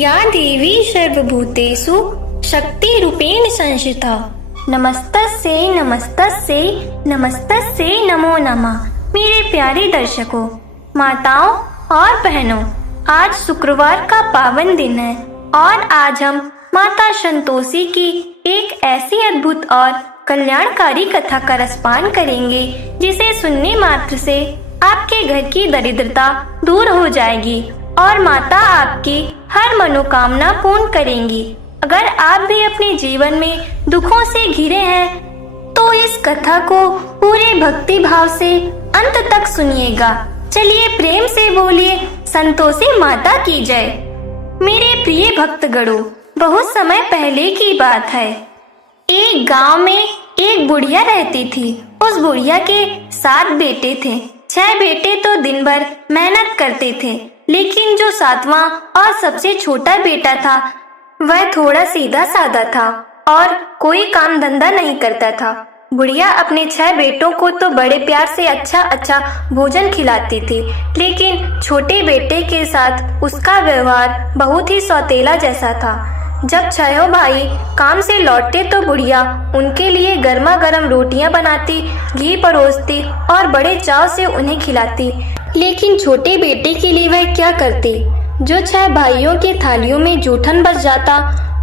या देवी सर्वभूतेषु शक्तिरूपेण संस्थिता। नमस्तस्यै नमस्तस्यै नमस्तस्यै नमो नमः। मेरे प्यारे दर्शकों, माताओं और बहनों, आज शुक्रवार का पावन दिन है और आज हम माता संतोषी की एक ऐसी अद्भुत और कल्याणकारी कथा का रसपान करेंगे जिसे सुनने मात्र से आपके घर की दरिद्रता दूर हो जाएगी और माता आपकी हर मनोकामना पूर्ण करेंगी। अगर आप भी अपने जीवन में दुखों से घिरे हैं तो इस कथा को पूरे भक्ति भाव से अंत तक सुनिएगा। चलिए प्रेम से बोलिए संतोषी माता की जय। मेरे प्रिय भक्तगणों, बहुत समय पहले की बात है। एक गांव में एक बुढ़िया रहती थी। उस बुढ़िया के 7 बेटे थे। 6 बेटे तो दिन भर मेहनत करते थे, लेकिन जो 7वां और सबसे छोटा बेटा था वह थोड़ा सीधा साधा था और कोई काम धंधा नहीं करता था। बुढ़िया अपने 6 बेटों को तो बड़े प्यार से अच्छा भोजन खिलाती थी, लेकिन छोटे बेटे के साथ उसका व्यवहार बहुत ही सौतेला जैसा था। जब 6 भाई काम से लौटते तो बुढ़िया उनके लिए गर्मा गर्म रोटियां बनाती, घी परोसती और बड़े चाव से उन्हें खिलाती। लेकिन छोटे बेटे के लिए वह क्या करती? जो 6 भाइयों के थालियों में जूठन बच जाता,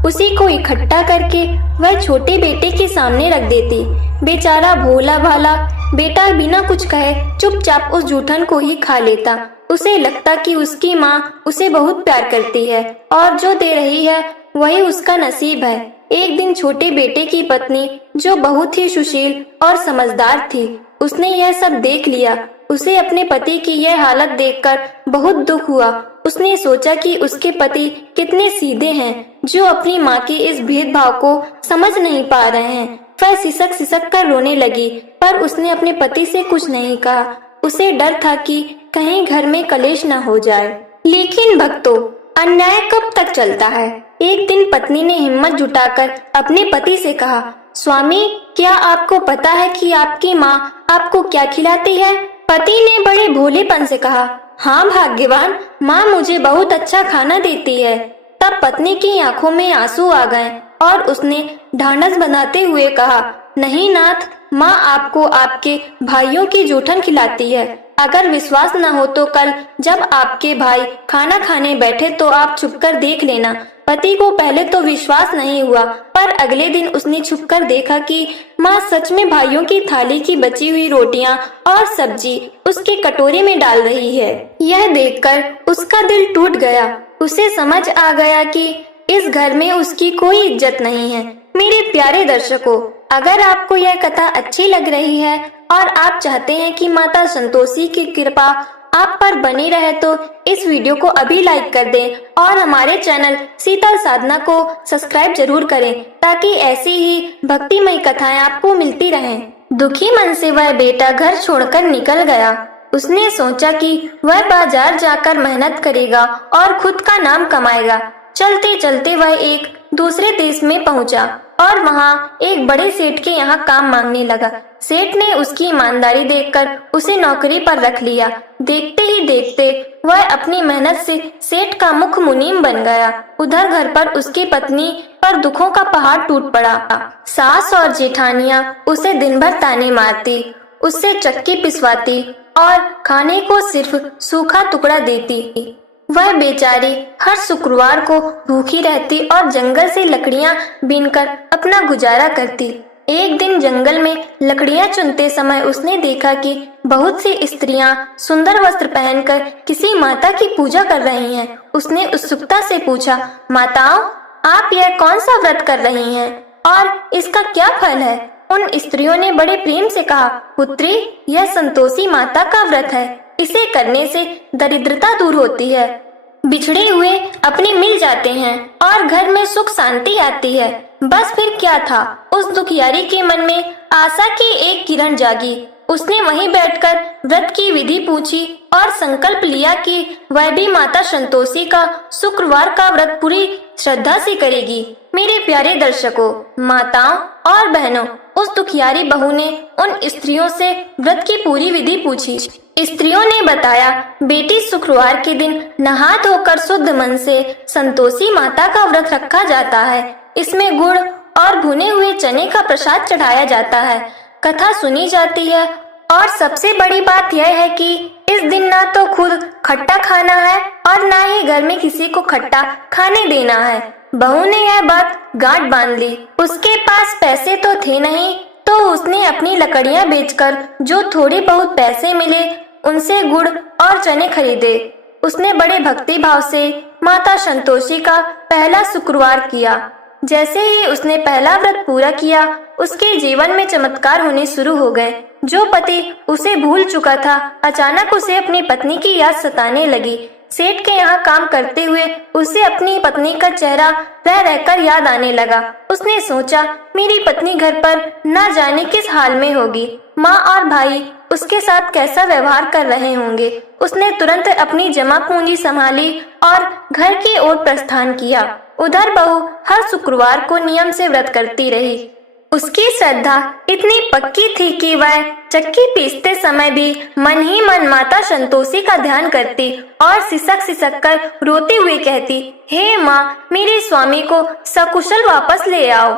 उसी को इकट्ठा करके वह छोटे बेटे के सामने रख देती। बेचारा भोला भाला बेटा बिना कुछ कहे चुपचाप उस जूठन को ही खा लेता। उसे लगता कि उसकी माँ उसे बहुत प्यार करती है और जो दे रही है वही उसका नसीब है। एक दिन छोटे बेटे की पत्नी, जो बहुत ही सुशील और समझदार थी, उसने यह सब देख लिया। उसे अपने पति की यह हालत देखकर बहुत दुख हुआ। उसने सोचा कि उसके पति कितने सीधे हैं, जो अपनी माँ के इस भेदभाव को समझ नहीं पा रहे हैं। वह सिसक कर रोने लगी, पर उसने अपने पति से कुछ नहीं कहा। उसे डर था कि कहीं घर में कलेश न हो जाए। लेकिन भक्तों, अन्याय कब तक चलता है? एक दिन पत्नी ने हिम्मत जुटाकर अपने पति से कहा, स्वामी, क्या आपको पता है कि आपकी माँ आपको क्या खिलाती है? पति ने बड़े भोलेपन से कहा, हाँ भाग्यवान, माँ मुझे बहुत अच्छा खाना देती है। तब पत्नी की आंखों में आंसू आ गए और उसने ढांढस बनाते हुए कहा, नहीं नाथ, माँ आपको आपके भाइयों की जूठन खिलाती है। अगर विश्वास न हो तो कल जब आपके भाई खाना खाने बैठे तो आप छुपकर देख लेना। पति को पहले तो विश्वास नहीं हुआ, पर अगले दिन उसने छुपकर देखा कि माँ सच में भाइयों की थाली की बची हुई रोटियां और सब्जी उसके कटोरे में डाल रही है। यह देखकर उसका दिल टूट गया। उसे समझ आ गया कि इस घर में उसकी कोई इज्जत नहीं है। मेरे प्यारे दर्शकों, अगर आपको यह कथा अच्छी लग रही है और आप चाहते हैं कि माता संतोषी की कृपा आप पर बनी रहे तो इस वीडियो को अभी लाइक कर दें और हमारे चैनल शीतल साधना को सब्सक्राइब जरूर करें, ताकि ऐसी ही भक्तिमय कथाएं आपको मिलती रहें। दुखी मन से वह बेटा घर छोड़कर निकल गया। उसने सोचा कि वह बाजार जाकर मेहनत करेगा और खुद का नाम कमाएगा। चलते चलते वह एक दूसरे देश में पहुंचा और वहां एक बड़े सेठ के यहाँ काम मांगने लगा। सेठ ने उसकी ईमानदारी देखकर उसे नौकरी पर रख लिया। देखते ही देखते वह अपनी मेहनत से सेठ का मुख्य मुनीम बन गया। उधर घर पर उसकी पत्नी पर दुखों का पहाड़ टूट पड़ा। सास और जेठानियां उसे दिन भर ताने मारती, उससे चक्की पिसवाती और खाने को सिर्फ सूखा टुकड़ा देती। वह बेचारी हर शुक्रवार को भूखी रहती और जंगल से लकड़ियां बीनकर अपना गुजारा करती। एक दिन जंगल में लकड़ियां चुनते समय उसने देखा कि बहुत सी स्त्रियां सुंदर वस्त्र पहनकर किसी माता की पूजा कर रही हैं। उसने उत्सुकता से पूछा, माताओं, आप यह कौन सा व्रत कर रही हैं और इसका क्या फल है? उन स्त्रियों ने बड़े प्रेम से कहा, पुत्री, यह संतोषी माता का व्रत है। इसे करने से दरिद्रता दूर होती है, बिछड़े हुए अपने मिल जाते हैं और घर में सुख शांति आती है। बस फिर क्या था, उस दुखियारी के मन में आशा की एक किरण जागी। उसने वहीं बैठकर व्रत की विधि पूछी और संकल्प लिया कि वह भी माता संतोषी का शुक्रवार का व्रत पूरी श्रद्धा से करेगी। मेरे प्यारे दर्शकों, माताओं और बहनों, उस दुखियारी बहू ने उन स्त्रियों से व्रत की पूरी विधि पूछी। स्त्रियों ने बताया, बेटी शुक्रवार के दिन नहा धोकर शुद्ध मन से संतोषी माता का व्रत रखा जाता है। इसमें गुड़ और भुने हुए चने का प्रसाद चढ़ाया जाता है, कथा सुनी जाती है और सबसे बड़ी बात यह है कि इस दिन ना तो खुद खट्टा खाना है और ना ही घर में किसी को खट्टा खाने देना है। बहू ने यह बात गांठ बांध ली। उसके पास पैसे तो थे नहीं, तो उसने अपनी लकड़ियां बेचकर जो थोड़े बहुत पैसे मिले उनसे गुड़ और चने खरीदे। उसने बड़े भक्ति भाव से माता संतोषी का पहला शुक्रवार किया। जैसे ही उसने पहला व्रत पूरा किया, उसके जीवन में चमत्कार होने शुरू हो गए। जो पति उसे भूल चुका था, अचानक उसे अपनी पत्नी की याद सताने लगी। सेठ के यहाँ काम करते हुए उसे अपनी पत्नी का चेहरा रह रहकर याद आने लगा। उसने सोचा, मेरी पत्नी घर पर न जाने किस हाल में होगी, माँ और भाई उसके साथ कैसा व्यवहार कर रहे होंगे। उसने तुरंत अपनी जमा पूंजी संभाली और घर की ओर प्रस्थान किया। उधर बहू हर शुक्रवार को नियम से व्रत करती रही। उसकी श्रद्धा इतनी पक्की थी कि वह चक्की पीसते समय भी मन ही मन माता संतोषी का ध्यान करती और सिसक सिसक कर रोते हुए कहती, हे माँ, मेरे स्वामी को सकुशल वापस ले आओ।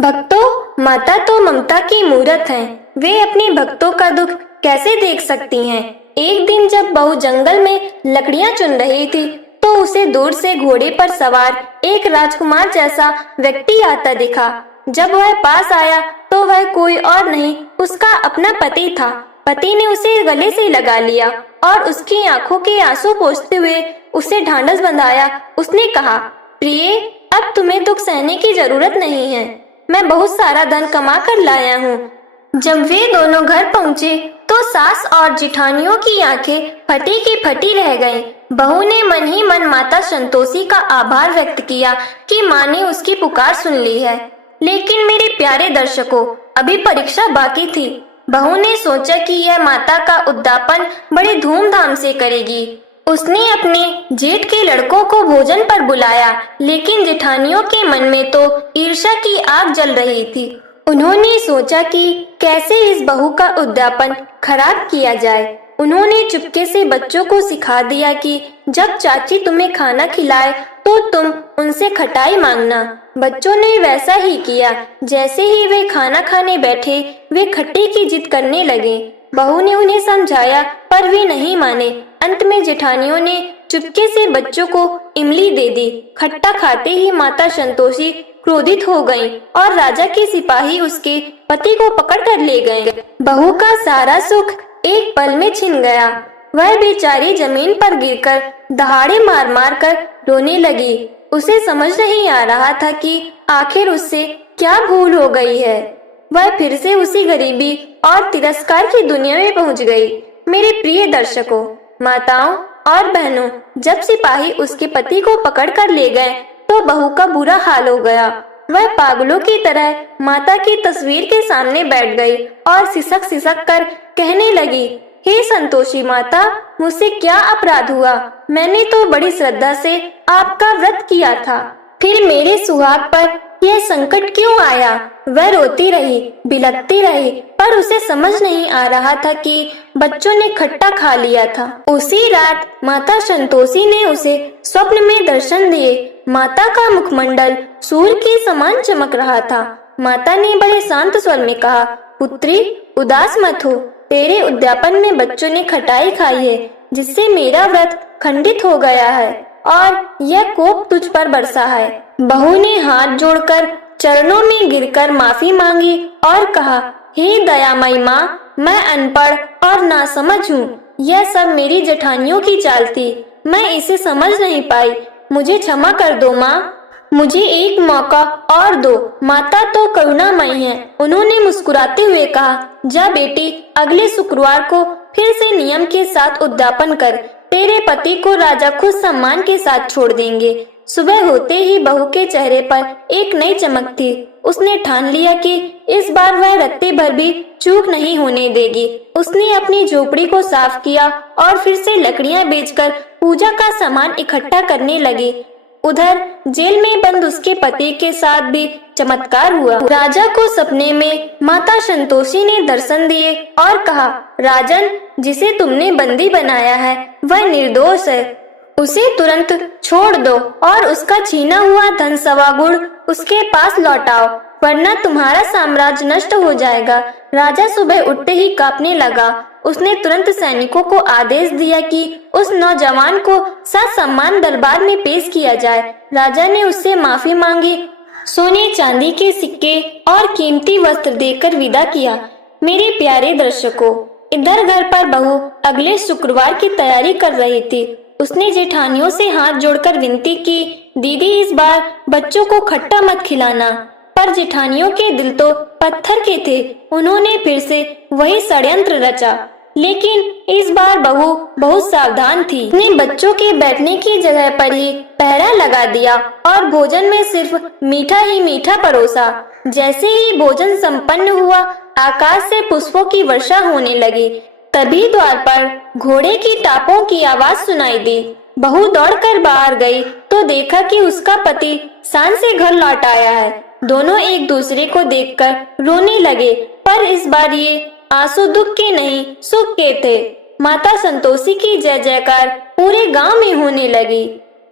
भक्तों, माता तो ममता की मूरत हैं। वे अपने भक्तों का दुख कैसे देख सकती हैं। एक दिन जब बहू जंगल में लकड़ियां चुन रही थी, तो उसे दूर से घोड़े पर सवार एक राजकुमार जैसा व्यक्ति आता दिखा। जब वह पास आया तो वह कोई और नहीं, उसका अपना पति था। पति ने उसे गले से लगा लिया और उसकी आंखों के आंसू पोंछते हुए उसे ढांढस बंधाया। उसने कहा, प्रिय, अब तुम्हें दुख सहने की जरूरत नहीं है। मैं बहुत सारा धन कमा कर लाया हूँ। जब वे दोनों घर पहुँचे तो सास और जिठानियों की आंखें फटी की फटी रह गईं। बहू ने मन ही मन माता संतोषी का आभार व्यक्त किया कि माँ ने उसकी पुकार सुन ली है। लेकिन मेरे प्यारे दर्शकों, अभी परीक्षा बाकी थी। बहू ने सोचा कि यह माता का उद्यापन बड़े धूमधाम से करेगी। उसने अपने जेठ के लड़कों को भोजन पर बुलाया, लेकिन जेठानियों के मन में तो ईर्ष्या की आग जल रही थी। उन्होंने सोचा कि कैसे इस बहू का उद्यापन खराब किया जाए। उन्होंने चुपके से बच्चों को सिखा दिया कि जब चाची तुम्हें खाना खिलाए तो तुम उनसे खटाई मांगना। बच्चों ने वैसा ही किया। जैसे ही वे खाना खाने बैठे, वे खट्टे की जिद करने लगे। बहू ने उन्हें समझाया, पर वे नहीं माने। अंत में जेठानियों ने चुपके से बच्चों को इमली दे दी। खट्टा खाते ही माता संतोषी क्रोधित हो गईं और राजा के सिपाही उसके पति को पकड़ कर ले गए। बहू का सारा सुख एक पल में छिन गया। वह बेचारी जमीन पर गिरकर दहाड़े मार मार कर रोने लगी। उसे समझ नहीं आ रहा था कि आखिर उससे क्या भूल हो गई है। वह फिर से उसी गरीबी और तिरस्कार की दुनिया में पहुंच गई। मेरे प्रिय दर्शकों, माताओं और बहनों, जब सिपाही उसके पति को पकड़ कर ले गए तो बहू का बुरा हाल हो गया। वह पागलों की तरह माता की तस्वीर के सामने बैठ गई और सिसक सिसक कर कहने लगी, हे संतोषी माता, मुझसे क्या अपराध हुआ? मैंने तो बड़ी श्रद्धा से आपका व्रत किया था, फिर मेरे सुहाग पर यह संकट क्यों आया? वह रोती रही, बिलखती रही, पर उसे समझ नहीं आ रहा था कि बच्चों ने खट्टा खा लिया था। उसी रात माता संतोषी ने उसे स्वप्न में दर्शन दिए। माता का मुखमंडल सूर्य के समान चमक रहा था। माता ने बड़े शांत स्वर में कहा, पुत्री, उदास मत हो। तेरे उद्यापन में बच्चों ने खटाई खाई है, जिससे मेरा व्रत खंडित हो गया है और यह कोप तुझ पर बरसा है। बहू ने हाथ जोड़कर चरणों में गिरकर माफी मांगी और कहा, हे दयामयी माँ, मैं अनपढ़ और नासमझ हूँ। यह सब मेरी जेठानियों की चाल थी। मैं इसे समझ नहीं पाई। मुझे क्षमा कर दो माँ। मुझे एक मौका और दो। माता तो करुणामयी है। उन्होंने मुस्कुराते हुए कहा, जा बेटी, अगले शुक्रवार को फिर से नियम के साथ उद्यापन कर। तेरे पति को राजा खुद सम्मान के साथ छोड़ देंगे। सुबह होते ही बहू के चेहरे पर एक नई चमक थी। उसने ठान लिया कि इस बार वह रत्ती भर भी चूक नहीं होने देगी। उसने अपनी झोपड़ी को साफ किया और फिर से लकड़ियां बेचकर पूजा का सामान इकट्ठा करने लगी। उधर जेल में बंद उसके पति के साथ भी चमत्कार हुआ। राजा को सपने में माता संतोषी ने दर्शन दिए और कहा, राजन, जिसे तुमने बंदी बनाया है वह निर्दोष है, उसे तुरंत छोड़ दो और उसका छीना हुआ धन सवा गुण उसके पास लौटाओ, वरना तुम्हारा साम्राज्य नष्ट हो जाएगा। राजा सुबह उठते ही कांपने लगा। उसने तुरंत सैनिकों को आदेश दिया कि उस नौजवान को ससम्मान दरबार में पेश किया जाए। राजा ने उससे माफी मांगी, सोने चांदी के सिक्के और कीमती वस्त्र देकर विदा किया। मेरे प्यारे दर्शकों, इधर घर पर बहू अगले शुक्रवार की तैयारी कर रही थी। उसने जेठानियों से हाथ जोड़कर विनती की, दीदी इस बार बच्चों को खट्टा मत खिलाना। पर जेठानियों के दिल तो पत्थर के थे। उन्होंने फिर से वही षड्यंत्र रचा, लेकिन इस बार बहू बहुत सावधान थी। उसने बच्चों के बैठने की जगह पर ही पहरा लगा दिया और भोजन में सिर्फ मीठा ही मीठा परोसा। जैसे ही भोजन संपन्न हुआ, आकाश से पुष्पों की वर्षा होने लगी। तभी द्वार पर घोड़े की टापों की आवाज सुनाई दी। बहू दौड़कर बाहर गई तो देखा कि उसका पति शान से घर लौट आया है। दोनों एक दूसरे को देखकर रोने लगे, पर इस बार ये आंसू दुख के नहीं सुख के थे। माता संतोषी की जय जयकार पूरे गांव में होने लगी।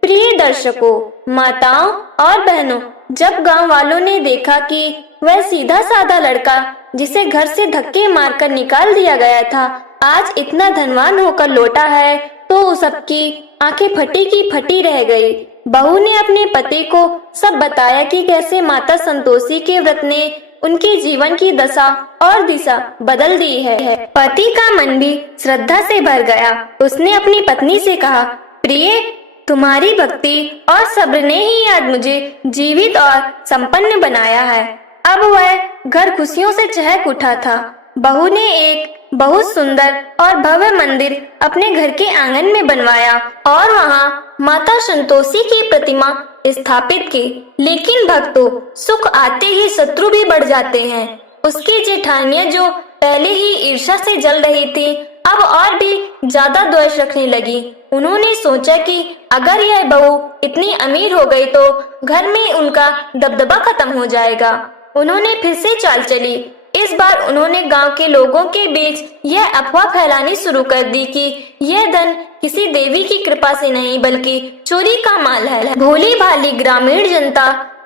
प्रिय दर्शकों, माताओं और बहनों, जब गांव वालों ने देखा कि वह सीधा साधा लड़का जिसे घर से धक्के मारकर निकाल दिया गया था, आज इतना धनवान होकर लौटा है, तो सबकी आंखें फटी की फटी रह गई। बहू ने अपने पति को सब बताया कि कैसे माता संतोषी के व्रत ने उनके जीवन की दशा और दिशा बदल दी है। पति का मन भी श्रद्धा से भर गया। उसने अपनी पत्नी से कहा, प्रिय, तुम्हारी भक्ति और सब्र ने ही आज मुझे जीवित और संपन्न बनाया है। अब वह घर खुशियों से चहक उठा था। बहू ने एक बहुत सुंदर और भव्य मंदिर अपने घर के आंगन में बनवाया और वहाँ माता संतोषी की प्रतिमा स्थापित की। लेकिन भक्तों, सुख आते ही शत्रु भी बढ़ जाते हैं। उसकी जेठानियां जो पहले ही ईर्ष्या से जल रही थी, अब और भी ज्यादा द्वेष रखने लगी। उन्होंने सोचा कि अगर यह बहू इतनी अमीर हो गई तो घर में उनका दबदबा खत्म हो जाएगा। उन्होंने फिर से चाल चली। इस बार उन्होंने गांव के लोगों के बीच यह अफवाह फैलानी शुरू कर दी कि यह धन किसी देवी की कृपा से नहीं बल्कि चोरी का माल है। भोली भाली ग्रामीण जनता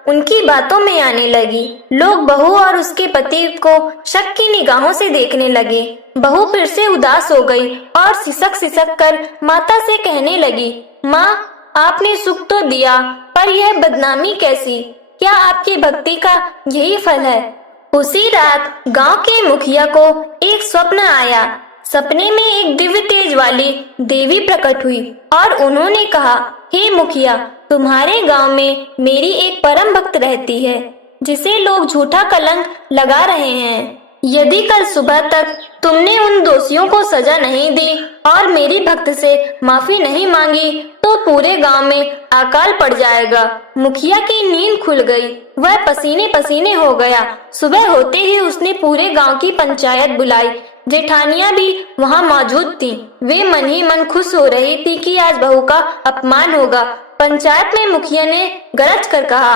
उनकी बातों में आने लगी। लोग बहू और उसके पति को शक की निगाहों से देखने लगे। बहू फिर से उदास हो गई और सिसक सिसक कर माता से कहने लगी, माँ, आपने सुख तो दिया, पर यह बदनामी कैसी? क्या आपकी भक्ति का यही फल है? उसी रात गांव के मुखिया को एक स्वप्न आया। सपने में एक दिव्य तेज वाली देवी प्रकट हुई और उन्होंने कहा, हे मुखिया, तुम्हारे गांव में मेरी एक परम भक्त रहती है, जिसे लोग झूठा कलंक लगा रहे हैं। यदि कल सुबह तक तुमने उन दोषियों को सजा नहीं दी और मेरी भक्त से माफी नहीं मांगी तो पूरे गांव में अकाल पड़ जाएगा। मुखिया की नींद खुल गई। वह पसीने पसीने हो गया। सुबह होते ही उसने पूरे गांव की पंचायत बुलाई। जेठानियां भी वहां मौजूद थीं। वे मन ही मन खुश हो रही थी कि आज बहू का अपमान होगा। पंचायत में मुखिया ने गरज कर कहा,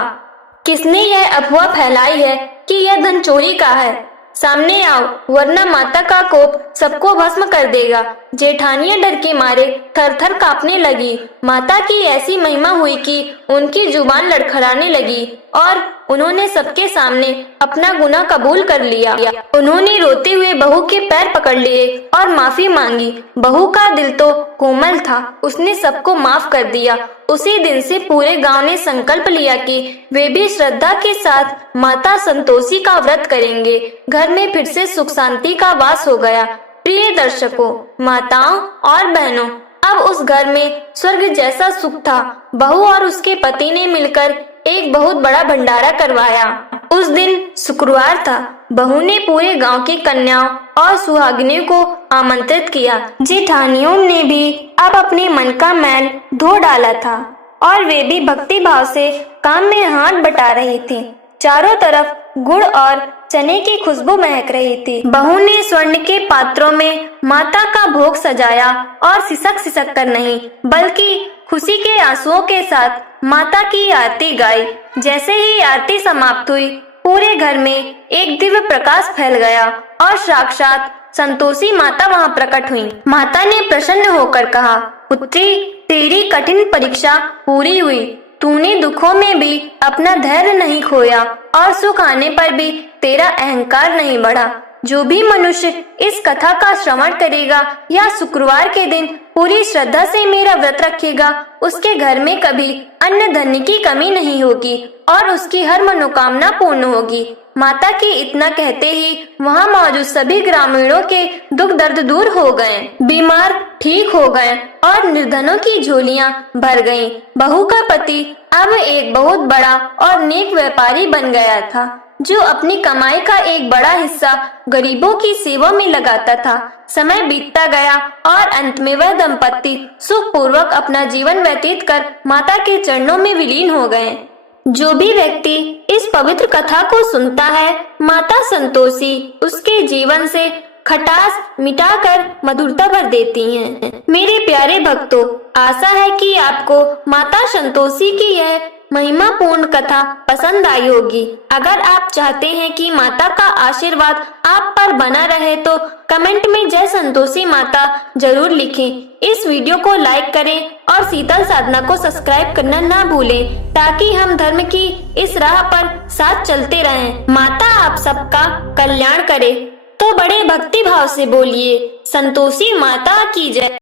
किसने यह अफवाह फैलाई है कि यह धन चोरी का है? सामने आओ, वरना माता का कोप सबको भस्म कर देगा। जेठानियां डर के मारे थर थर कांपने लगी। माता की ऐसी महिमा हुई कि उनकी जुबान लड़खड़ाने लगी और उन्होंने सबके सामने अपना गुनाह कबूल कर लिया। उन्होंने रोते हुए बहू के पैर पकड़ लिए और माफी मांगी। बहू का दिल तो कोमल था, उसने सबको माफ कर दिया। उसी दिन से पूरे गांव ने संकल्प लिया कि वे भी श्रद्धा के साथ माता संतोषी का व्रत करेंगे। घर में फिर से सुख शांति का वास हो गया। प्रिय दर्शकों, माताओं और बहनों, अब उस घर में स्वर्ग जैसा सुख था। बहू और उसके पति ने मिलकर एक बहुत बड़ा भंडारा करवाया। उस दिन शुक्रवार था। बहू ने पूरे गांव की कन्याओं और सुहागिनों को आमंत्रित किया। जेठानियों ने भी अब अपने मन का मैल धो डाला था और वे भी भक्ति भाव से काम में हाथ बटा रही थी। चारों तरफ गुड़ और चने की खुशबू महक रही थी। बहू ने स्वर्ण के पात्रों में माता का भोग सजाया और सिसक सिसक कर नहीं बल्कि खुशी के आंसुओं के साथ माता की आरती गाई। जैसे ही आरती समाप्त हुई, पूरे घर में एक दिव्य प्रकाश फैल गया और साक्षात संतोषी माता वहां प्रकट हुई। माता ने प्रसन्न होकर कहा, पुत्री, तेरी कठिन परीक्षा पूरी हुई। तूने दुखों में भी अपना धैर्य नहीं खोया और सुख आने पर भी तेरा अहंकार नहीं बढ़ा। जो भी मनुष्य इस कथा का श्रवण करेगा या शुक्रवार के दिन पूरी श्रद्धा से मेरा व्रत रखेगा, उसके घर में कभी अन्न धन्य की कमी नहीं होगी और उसकी हर मनोकामना पूर्ण होगी। माता के इतना कहते ही वहां मौजूद सभी ग्रामीणों के दुख दर्द दूर हो गए, बीमार ठीक हो गए और निर्धनों की झोलियां भर गईं। बहू का पति अब एक बहुत बड़ा और नेक व्यापारी बन गया था, जो अपनी कमाई का एक बड़ा हिस्सा गरीबों की सेवा में लगाता था। समय बीतता गया और अंत में वह दंपत्ति सुखपूर्वक अपना जीवन व्यतीत कर माता के चरणों में विलीन हो गए। जो भी व्यक्ति इस पवित्र कथा को सुनता है, माता संतोषी उसके जीवन से खटास मिटाकर मधुरता भर देती हैं। मेरे प्यारे भक्तों, आशा है कि आपको माता संतोषी की यह महिमापूर्ण कथा पसंद आई होगी। अगर आप चाहते हैं कि माता का आशीर्वाद आप पर बना रहे तो कमेंट में जय संतोषी माता जरूर लिखें। इस वीडियो को लाइक करें और शीतल साधना को सब्सक्राइब करना ना भूलें, ताकि हम धर्म की इस राह पर साथ चलते रहें। माता आप सबका कल्याण करे। तो बड़े भक्ति भाव से बोलिए, संतोषी माता की जय।